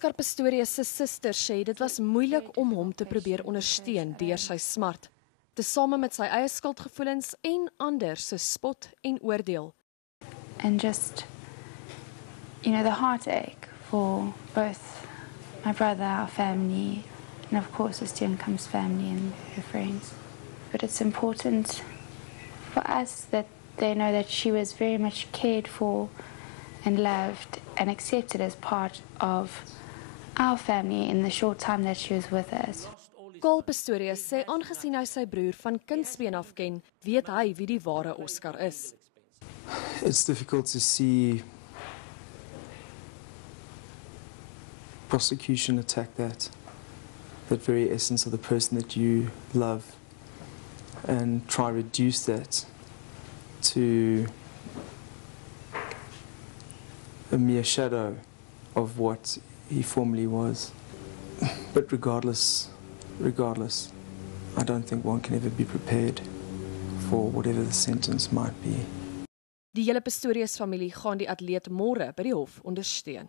Oscar Pistorius se suster sê dit was moeilik om hom te probeer ondersteun deur sy smart, tesame met sy eie skuldgevoelens en ander se spot en oordeel. And just, the heartache for both my brother, our family, and of course Sister Youngcombe's family and her friends. But it's important for us that they know that she was very much cared for and loved and accepted as part of our family in the short time that she was with us. Karl Pistorius sê aangesien hy sy broer van kindsbeen af ken, weet hy wie die ware Oscar is. It's difficult to see prosecution attack that very essence of the person that you love and try to reduce that to a mere shadow of what he formerly was. But regardless, I don't think one can ever be prepared for whatever the sentence might be. Die hele Pistorius familie gaan die atleet môre by die hof ondersteun.